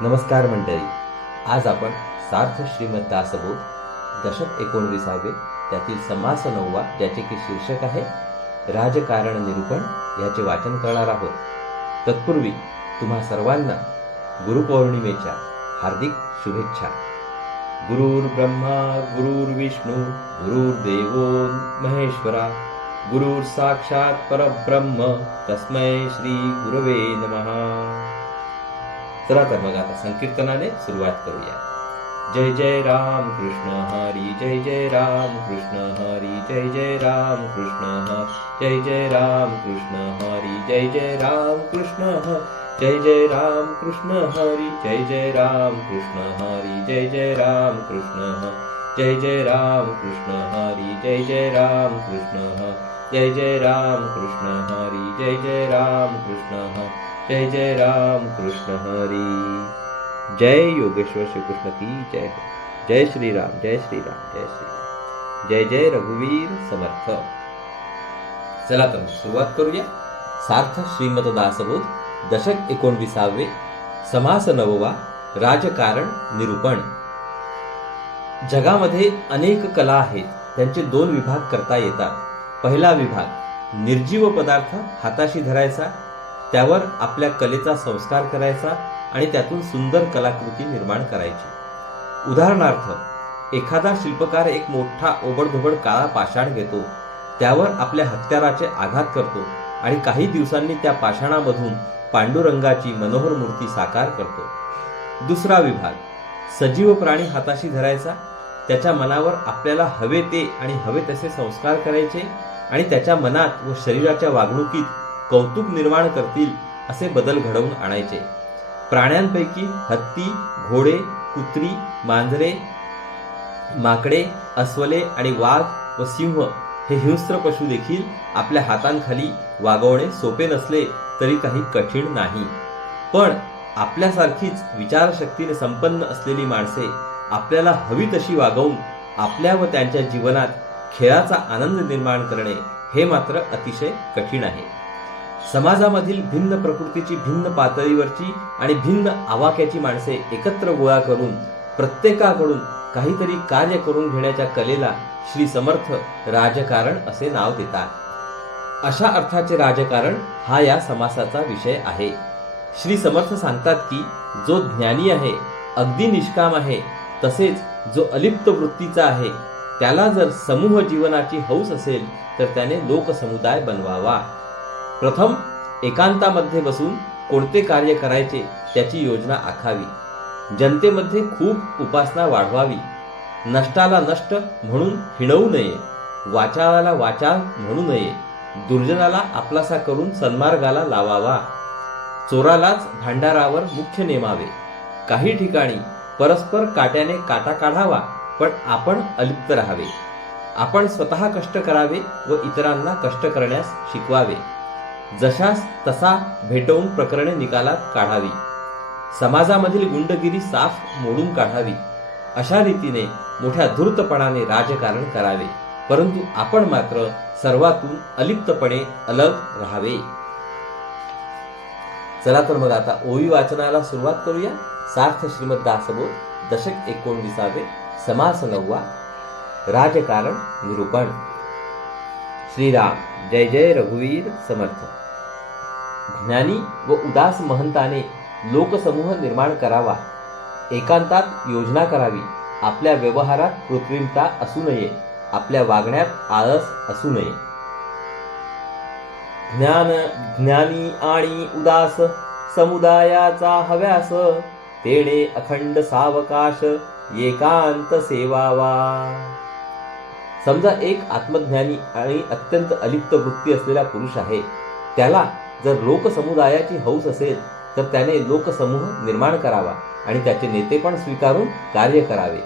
नमस्कार मंडळी. आज आपण सार्थ श्रीमद दासबोध दशक एकोणवीसावे त्यातील समास नववा ज्याचे की शीर्षक आहे राजकारण निरूपण याचे वाचन करणार आहोत. तत्पूर्वी तुम्हा सर्वांना गुरुपौर्णिमेच्या हार्दिक शुभेच्छा. गुरुर् ब्रह्मा गुरुर्विष्णू गुरुर्देवो महेश्वरा गुरुर साक्षात परब्रह्म. तस्मै श्री गुरवे नमहा चला तर मग आता संकीर्तनाने सुरुवात करूया जय जय राम कृष्ण हरी जय जय राम कृष्ण हरी जय जय राम कृष्ण हरी जय जय राम कृष्ण हरी जय जय राम कृष्ण हरी जय जय राम कृष्ण हरी जय जय राम कृष्ण हरी जय जय राम कृष्ण हरी जय जय राम कृष्ण हरी जय जय राम कृष्ण हरी जय जय राम कृष्ण हरी जय जय राम कृष्ण हरी जय जय राम कृष्ण हरी। जय योगेश्वर श्री कृष्ण की जय। जय श्री राम जय श्री राम जय श्री राम जय जय रघुवीर समर्थ। चला तर सुरुवात करूया। सार्थ श्रीमद दासबोध दशक एकोणविसावे समास नववा राजकारण निरूपण। जगामध्ये अनेक कला आहेत त्यांचे दोन विभाग करता येतात. पहिला विभाग निर्जीव पदार्थ हाताशी धरायचा त्यावर आपल्या कलेचा संस्कार करायचा आणि त्यातून सुंदर कलाकृती निर्माण करायची. उदाहरणार्थ एखादा शिल्पकार एक मोठा ओबडधोबड काळा पाषाण घेतो. त्यावर आपल्या हत्याराचे आघात करतो आणि काही दिवसांनी त्या पाषाणामधून पांडुरंगाची मनोहर मूर्ती साकार करतो. दुसरा विभाग सजीव प्राणी हाताशी धरायचा. त्याच्या मनावर आपल्याला हवे ते आणि हवे तसे संस्कार करायचे आणि त्याच्या मनात व शरीराच्या वागणुकीत कौतुक निर्माण करतील असे बदल घडवून आणायचे. प्राण्यांपैकी हत्ती घोडे कुत्री मांजरे माकडे अस्वले आणि वाघ व सिंह हे हिंस्त्र पशु देखील आपल्या हातांखाली वागवणे सोपे नसले तरी काही कठीण नाही. पण आपल्यासारखीच विचारशक्तीने संपन्न असलेली माणसे आपल्याला हवी तशी वागवून आपल्या व त्यांच्या जीवनात खेळाचा आनंद निर्माण करणे हे मात्र अतिशय कठीण आहे. समाजामधील भिन्न प्रकृतीची भिन्न पातळीवरची आणि भिन्न आवाक्याची माणसे एकत्र गोळा करून प्रत्येकाकडून काहीतरी कार्य करून घेण्याच्या कलेला श्री समर्थ राजकारण असे नाव देतात. अशा अर्थाचे राजकारण हा या समासाचा विषय आहे. श्री समर्थ सांगतात की जो ज्ञानी आहे अगदी निष्काम आहे तसेच जो अलिप्त वृत्तीचा आहे त्याला जर समूह जीवनाची हौस असेल तर त्याने लोकसमुदाय बनवावा. प्रथम एकांतामध्ये बसून कोणते कार्य करायचे त्याची योजना आखावी. जनतेमध्ये खूप उपासना वाढवावी. नष्टाला नष्ट म्हणून हिणवू नये. वाचाळाला वाचाळ म्हणू नये. दुर्जनाला आपलासा करून सन्मार्गाला लावावा. चोरालाच भांडारावर मुख्य नेमावे. काही ठिकाणी परस्पर काट्याने काटा काढावा पण आपण अलिप्त राहावे. आपण स्वतः कष्ट करावे व इतरांना कष्ट करण्यास शिकवावे. जशास तसा भेटवून प्रकरणे निकालात काढावी. समाजामधील गुंडगिरी साफ मोडून काढावी. अशा रीतीने मोठ्या धूर्तपणाने राजकारण करावे. परंतु आपण मात्र सर्वातून अलिप्तपणे अलग राहावे. चला तर मग आता ओवी वाचनाला सुरुवात करूया. सार्थ श्रीमद दासबोध दशक एकोणविसावे समास नववा राजकारण निरूपण. श्रीराम जय जय रघुवीर समर्थ. ज्ञानी व उदास महंताने लोकसमूह निर्माण करावा. एकांतात योजना करावी. आपल्या व्यवहारात कृत्रिमता असू नये. आपल्या वागण्यात आळस असू नये. ज्ञान ज्ञानी आणि उदास समुदायाचा हव्यास तेणे अखंड सावकाश एकांत सेवावा. समजा एक आत्मज्ञानी आणि अत्यंत अलिप्त वृत्ती असलेला पुरुष आहे त्याला जर लोकसमुदायाची हौस असेल तर त्याने लोकसमूह निर्माण करावा आणि त्याचे नेते पण स्वीकारून कार्य करावे.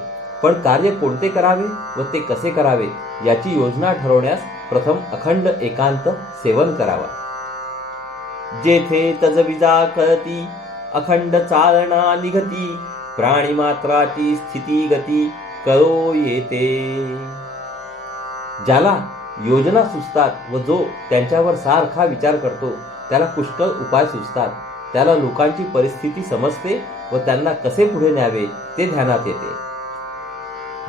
पण कार्य कोणते करावे व ते कसे करावे याची योजना ठरवण्यास प्रथम अखंड एकांत सेवन करावा. जेथे तजविजा कळती अखंड चालना निघती प्राणी मात्राची स्थिती गती कळो येते. ज्याला योजना सुचतात व जो त्यांच्यावर सारखा विचार करतो त्याला पुष्कळ उपाय सुचतात. त्याला लोकांची परिस्थिती समजते व त्यांना कसे पुढे न्यावे ते ध्यानात येते.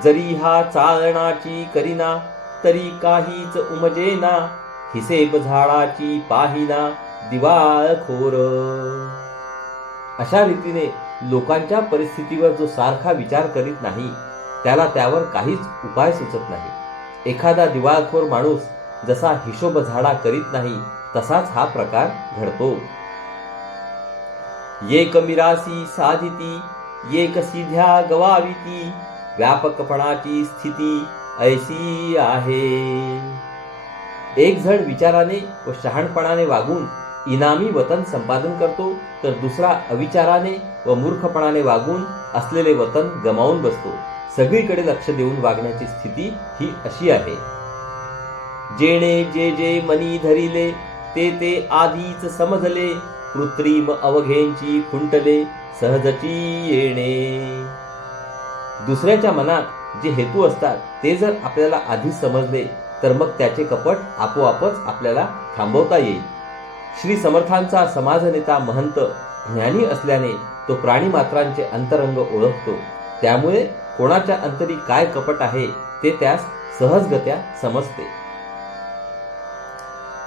जरी हा चालणाची करीना तरी काहीच उमजेना हिसेब झाडाची पाहिना दिवाळ खोर. अशा रीतीने लोकांच्या परिस्थितीवर जो सारखा विचार करीत नाही त्याला त्यावर काहीच उपाय सुचत नाही. एखादा दिवाळखोर माणूस जसा हिशोब झाडा करीत नाही तसाच हा प्रकार घडतो. एक मिरासी साधिती एक सिध्या गवाविती व्यापकपणाची स्थिती ऐसी आहे. एक जण विचाराने व शहाणपणाने वागून इनामी वतन संपादन करतो तर दुसरा अविचाराने व मूर्खपणाने वागून असलेले वतन गमावून बसतो. सगळीकडे लक्ष देऊन वागण्याची स्थिती ही अशी आहे. जेणे जे जे मनी धरिले ते ते आधीच समजले कृत्रिम अवघेंची खुंटले सहजची येणे. दुसऱ्याच्या मनात जे हेतू असतात ते जर आपल्याला आधीच समजले तर मग त्याचे कपट आपोआपच आपल्याला थांबवता येईल. श्री समर्थांचा समाज नेता महंत ज्ञानी असल्याने तो प्राणी मात्रांचे अंतरंग ओळखतो. त्यामुळे कोणाच्या अंतरी काय कपट आहे ते त्यास सहजगत्या समजते.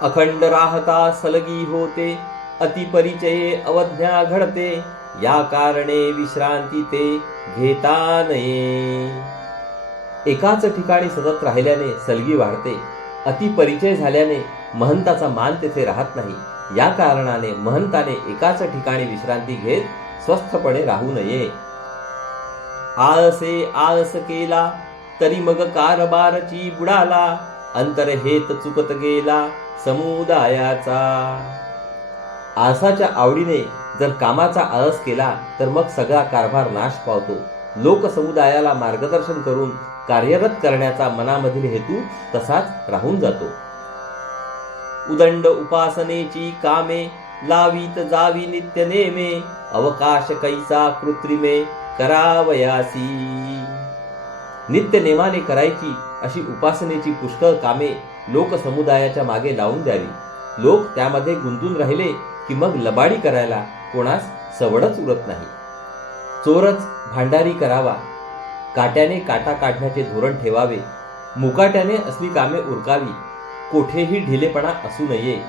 अखंड राहता सलगी होते अतिपरिचये अवज्ञा घडते या कारणे विश्रांती ते घेता नये. एकाच ठिकाणी सतत राहिल्याने सलगी वाढते अतिपरिचय झाल्याने महंताचा मान तेथे राहत नाही या कारणाने महंताने एकाच ठिकाणी विश्रांती घेत स्वस्थपणे राहू नये. आळसे आळस केला तरी मग कारभारची बुडाला अंतरहेत चुकत गेला समुदायाचा. आळसाच्या आवडीने जर कामाचा आळस केला तर मग सगळा कारभार नाश पावतो. लोकसमुदायाला मार्गदर्शन करून कार्यरत करण्याचा मनामधील हेतू तसाच राहून जातो. उदंड उपासनेची कामे लावीत जावी नित्य नेमे अवकाश कैसा कृत्रिमे करावयासी. नित्य नेमाने करायची अशी उपासनेची पुष्कळ कामे लोकसमुदायाच्या मागे लावून द्यावी. लोक त्यामध्ये गुंतून राहिले की मग लबाडी करायला कोणास सवडच उरत नाही. चोरच भांडारी करावा. काट्याने काटा काढण्याचे धोरण ठेवावे. मुकाट्याने असली कामे उरकावी. कोठेही ढिलेपणा असू नये.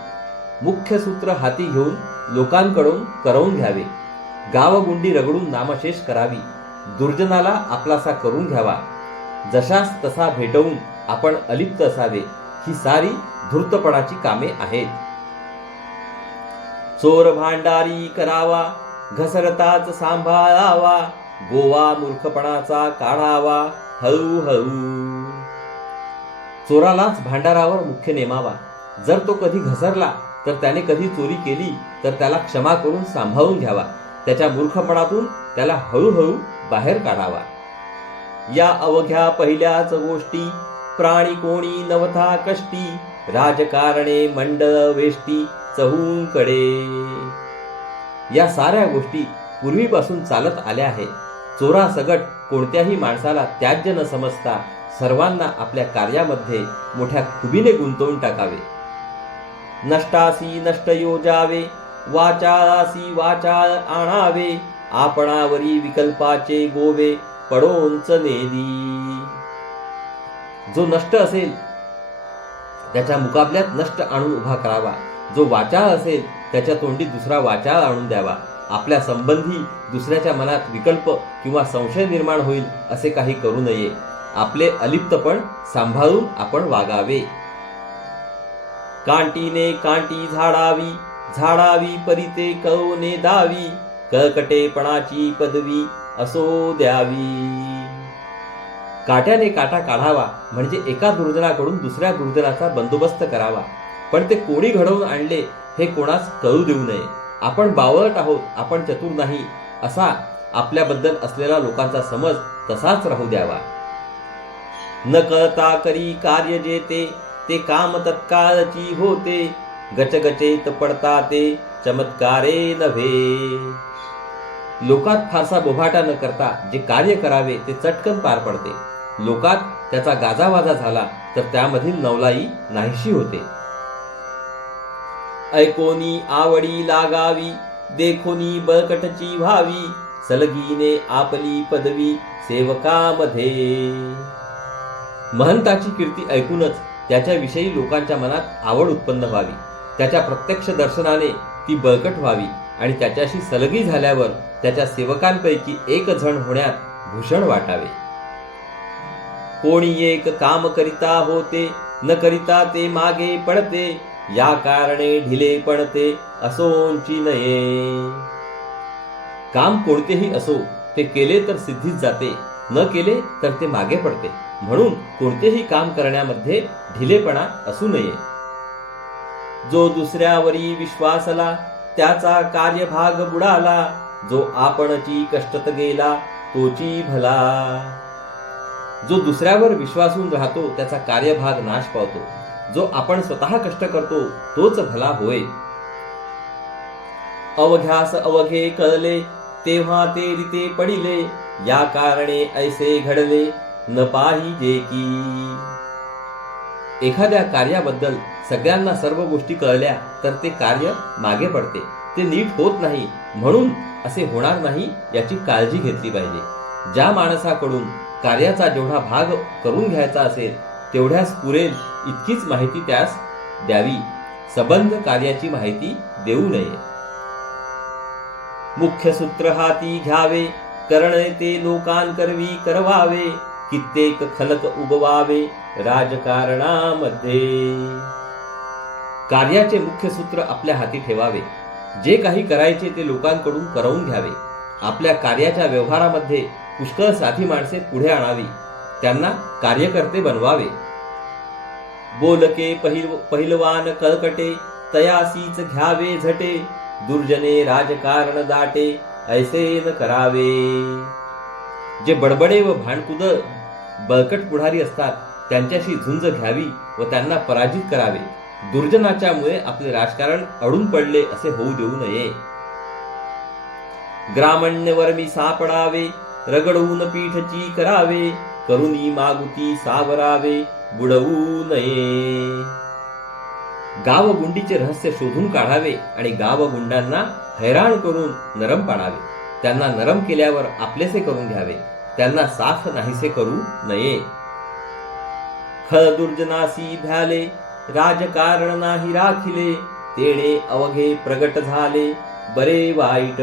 मुख्य सूत्र हाती घेऊन लोकांकडून करवून घ्यावे. गावगुंडी रगडून नामशेष करावी. दुर्जनाला आपलासा करून घ्यावा. जशास तसा भेटवून आपण अलिप्त असावे ही सारी धूर्तपणाची कामे आहेत. चोर भांडारी करावा घसरताच सांभाळावा गोवा मूर्खपणाचा काढावा हळूहळू. चोरालाच भांडारावर मुख्य नेमावा. जर तो कधी घसरला तर त्याने कधी चोरी केली तर त्याला क्षमा करून सांभाळून घ्यावा. त्याच्या मूर्खपणातून त्याला हळूहळू बाहेर काढावा. या अवघ्या पहिल्याच गोष्टी प्राणी कोणी नवथा कष्टी राजकारणे मंडळ वेष्टी चहूंकडे. या साऱ्या गोष्टी पूर्वीपासून चालत आल्या आहेत. चोरा सगट कोणत्याही माणसाला त्याज्य न समजता सर्वांना आपल्या कार्यामध्ये मोठ्या खुबीने गुंतवून टाकावे. नष्टासी नष्ट योजावे. वाचाळासी वाचाळ आणावे आपणावरी विकल्पाचे गोवे पडोंच नेदी जो नष्ट असेल त्याच्या मुकाबल्यात नष्ट आणून उभा करावा. जो वाचाळ असेल त्याच्या तोंडी दुसरा वाचाळ आणून द्यावा. आपल्या संबंधी दुसऱ्याच्या मनात विकल्प किंवा संशय निर्माण होईल असे काही करू नये. आपले अलिप्तपण सांभाळून आपण वागावे. कांटीने कांटी झाडावी झाडावी परिते कळवणे दावी कळकटेपणाची पदवी असो द्यावी. काट्याने काटा काढावा म्हणजे एका दुर्जनाकडून दुसऱ्या दुर्जनाचा बंदोबस्त करावा. पण ते कोणी घडवून आणले हे कोणास कळू देऊ नये. आपण बावळट आहोत आपण चतुर नाही असा आपल्याबद्दल असलेला लोकांचा समज तसाच राहू द्यावा. न कळता करी कार्य जे ते काम तत्काळची होते गचगचेत पडता ते चमत्कारे नव्हे. लोकात फारसा बोभाटा न करता जे कार्य करावे ते चटकन पार पडते. लोकात त्याचा गाजावाजा झाला तर त्यामधील नवलाई नाहीशी होते. ऐकोनी आवडी लागावी देखोनी बळकटची व्हावी सलगीने आपली पदवी सेवकामध्ये. महंताची कीर्ती ऐकूनच त्याच्याविषयी लोकांच्या मनात आवड उत्पन्न व्हावी. त्याच्या प्रत्यक्ष दर्शनाने ती बळकट व्हावी आणि त्याच्याशी सलगी झाल्यावर त्याच्या सेवकांपैकी एक जण होण्यात भूषण वाटावे. कोणी एक काम करिता होते न करिता ते मागे पडते या कारणे ढिले पडते असोंची नये. काम कोणतेही असो ते केले तर सिद्धीत जाते न केले तर ते मागे पडते. म्हणून कोणतेही काम करण्यामध्ये ढिलेपणा असू नये. जो दुसऱ्यावरी विश्वासला त्याचा कार्यभाग बुडाला जो आपणची कष्टत गेला तोची भला. जो दुसऱ्यावर विश्वासून राहतो त्याचा कार्यभाग नाश पावतो. जो आपण स्वतः कष्ट करतो तोच भला होय. अवघ्यास अवघे कळले तेव्हा ते रिते पडिले या कारणे ऐसे घडले न पाहिजे की. एखाद्या कार्याबद्दल सगळ्यांना सर्व गोष्टी कळल्या तर ते कार्य मागे पडते. ते नीट होत नाही म्हणून असे होणार नाही याची काळजी घेतली पाहिजे. ज्या माणसाकडून कार्याचा जेवढा भाग करून घ्यायचा असेल तेवढ्यास पुरेल इतकीच माहिती त्यास द्यावी. सबंध कार्याची माहिती देऊ नये. मुख्य सूत्र हाती घ्यावे. करणे ते लोकांकरवी करवावे. कित्येक खलक उगवावे राजकारणामध्ये. कार्याचे मुख्य सूत्र आपल्या हाती ठेवावे. जे काही करायचे ते लोकांकडून करवून घ्यावे. आपल्या कार्याच्या व्यवहारामध्ये पुष्कळ साधी माणसे पुढे आणावी. त्यांना कार्यकर्ते बनवावे. बोलके पहिल पहिलवान कळकटे तयासीच घ्यावे झटे. दुर्जने राजकारण दाटे ऐसे न करावे. जे बडबडे व भांडकुद बळकट पुढारी असतात त्यांच्याशी झुंज घ्यावी व त्यांना पराजित करावे. दुर्जनाच्यामुळे आपले राजकारण अडून पडले असे होऊ देऊ नये. ग्रामण्यवर मी सापडावे रगडवून पीठची करावे करुणी मागुती सावरावे बुडवू नये. गावगुंडीचे रहस्य शोधून काढावे आणि गावगुंडांना हैराण करून नरम पाडावे. त्यांना नरम केल्यावर आपलेसे करून घ्यावे. त्यांना साफ नाहीसे करू नये. खळ दुर्जनासी भ्याले राजकारण नाही राखिले तेणे अवघे प्रगट झाले बरे वाईट.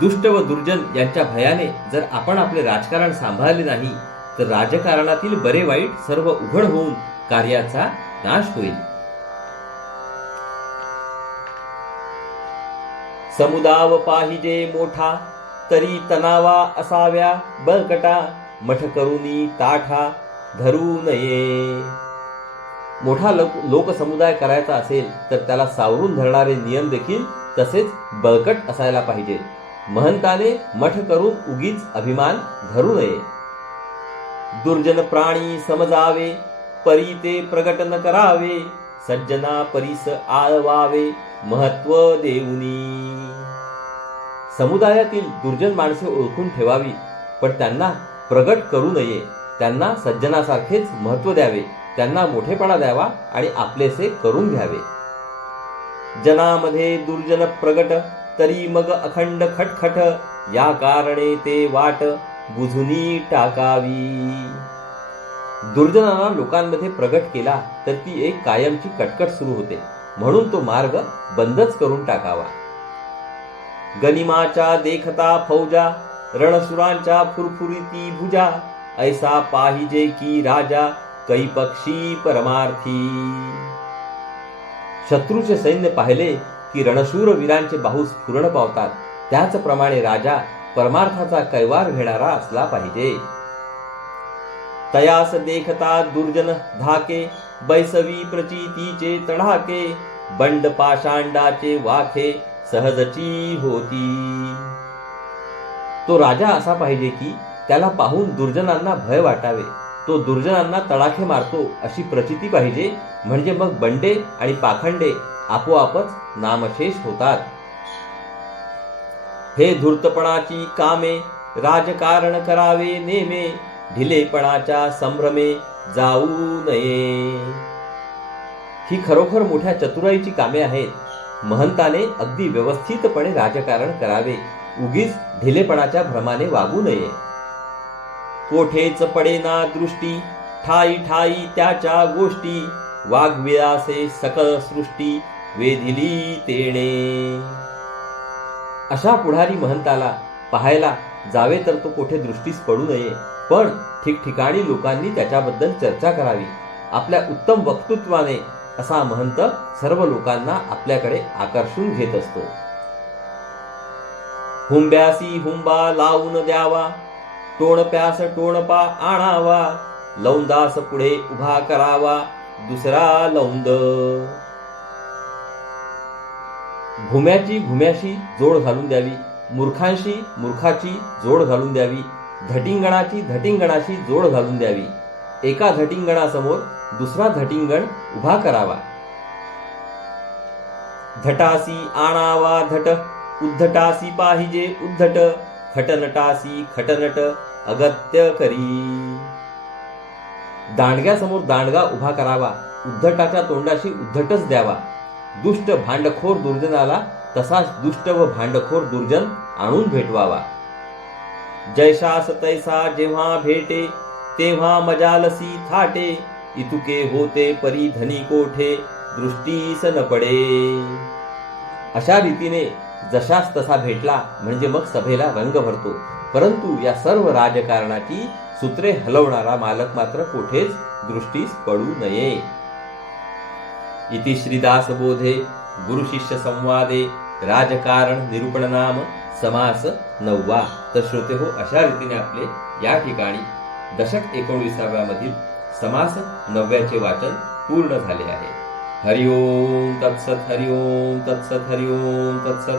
दुष्ट व दुर्जन यांच्या भयाने जर आपण आपले राजकारण सांभाळले नाही तर राजकारणातील बरे वाईट सर्व उघड होऊन कार्याचा नाश होईल. समुदाव पाहिजे मोठा तरी तणावा असाव्या बळकटा मठ करुनी ताठा धरू नये. मोठा लोक लोकसमुदाय करायचा असेल तर त्याला सावरून धरणारे नियम देखील तसेच बळकट असायला पाहिजेत महंताने मठ करून उगीच अभिमान धरू नये. दुर्जन प्राणी समजावे परी ते प्रगटन न करावे सज्जना परीस आळवावे महत्त्व देऊनी. समुदायातील दुर्जन माणसे ओळखून ठेवावी पण त्यांना प्रगट करू नये. त्यांना सज्जनासारखेच महत्त्व द्यावे त्यांना मोठेपणा द्यावा आणि आपलेसे करून घ्यावे. जनामध्ये दुर्जन प्रगट तरी मग अखंड खटखट या कारणे ते वाट बुझुनी टाकावी. दुर्जनांना लोकांमध्ये प्रगट केला तर ती एक कायमची कटकट सुरू होते. म्हणून तो मार्ग बंदच करून टाकावा. गनिमाच्या देखता फौजा रणसुरांच्या फुरफुरीती भुजा ऐसा पाहिजे की राजा कै पक्षी परमार्थी. शत्रूचे सैन्य पाहिले की रणशूर वीरांचे बाहूस फुरण पावतात. त्याचप्रमाणे राजा परमार्थाचा कैवार घेणारा असला पाहिजे. तयास देखता दुर्जन धाके बैसवी प्रचितीचे तडाके बंड पाषांडाचे वाखे सहजची होती. तो राजा असा पाहिजे की त्याला पाहून दुर्जनांना भय वाटावे. तो दुर्जनांना तडाखे मारतो अशी प्रचिती पाहिजे म्हणजे मग बंडे आणि पाखंडे आपोआपच नामशेष होतात. हे धूर्तपणाची कामे राजकारण करावे नेमे ढिलेपणाच्या संभ्रमे जाऊ नये. ही खरोखर मोठ्या चतुराईची कामे आहेत. महंताने अगदी व्यवस्थितपणे राजकारण करावे. उगीच ढिलेपणाच्या भ्रमाने वागू नये. कोठेच पडेना दृष्टी. ठाई ठाई त्याच्या गोष्टी. वाघविलासे सकल सृष्टी वेधिली तेणे. अशा पुढारी महंताला पाहायला जावे तर तो कोठे दृष्टीस पडू नये. पण ठिकठिकाणी लोकांनी त्याच्याबद्दल चर्चा करावी. आपल्या उत्तम वक्तृत्वाने असा महंत सर्व लोकांना आपल्याकडे आकर्षून घेत असतो. हुंब्यासी हुंबा लावून द्यावा टोणप्यास टोणपा आणावा लौंदास पुढे उभा करावा दुसरा लौंद. घुम्याची घुम्याशी जोड घालून द्यावी मूर्खांशी मूर्खाची जोड घालून द्यावी धटिंगणाची धटिंगणाशी जोड घालून द्यावी. एका धटिंगणासमोर दुसरा धटिंगण उभा करावा. धटासी आणावा धट उद्धटासी पाहिजे उद्धट खटनटासी खटनट अगत्य करी. दांडग्यासमोर दांडगा उभा करावा उद्धटाच्या तोंडाशी उद्धटच द्यावा. दुष्ट भांडखोर दुर्जनाला तसाच दुष्ट व भांडखोर दुर्जन आणून भेटवावा. जैशास तैसा जेव्हा भेटे तेव्हा मजालसी थाटे इतुके होते परी धनी कोठे दृष्टीस न पडे. अशा रीतीने जशास तसा भेटला म्हणजे मग सभेला रंग भरतो. परंतु या सर्व राजकारणाची सूत्रे हलवणारा मालक मात्र कोठेच दृष्टीस पडू नये. इति श्रीदास बोधे गुरु संवादे राजकारण निरूपण नाम समास नववा. तर श्रोते हो अशा रीतीने आपले या ठिकाणी दशक एकोणविसाव्या मधील समास नवव्याचे वाचन पूर्ण झाले आहे. हरिओम तत्सत हरिओम तत्सत हरिओम तत्सत.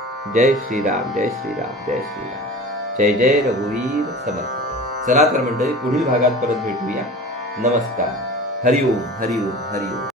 जय श्री राम जय श्री राम जय श्री राम जय जय रघुवीर समर्थ. चला तर मंडळी पुढील भागात परत भेटूया. नमस्कार. हरिओम हरिओम हरिओम.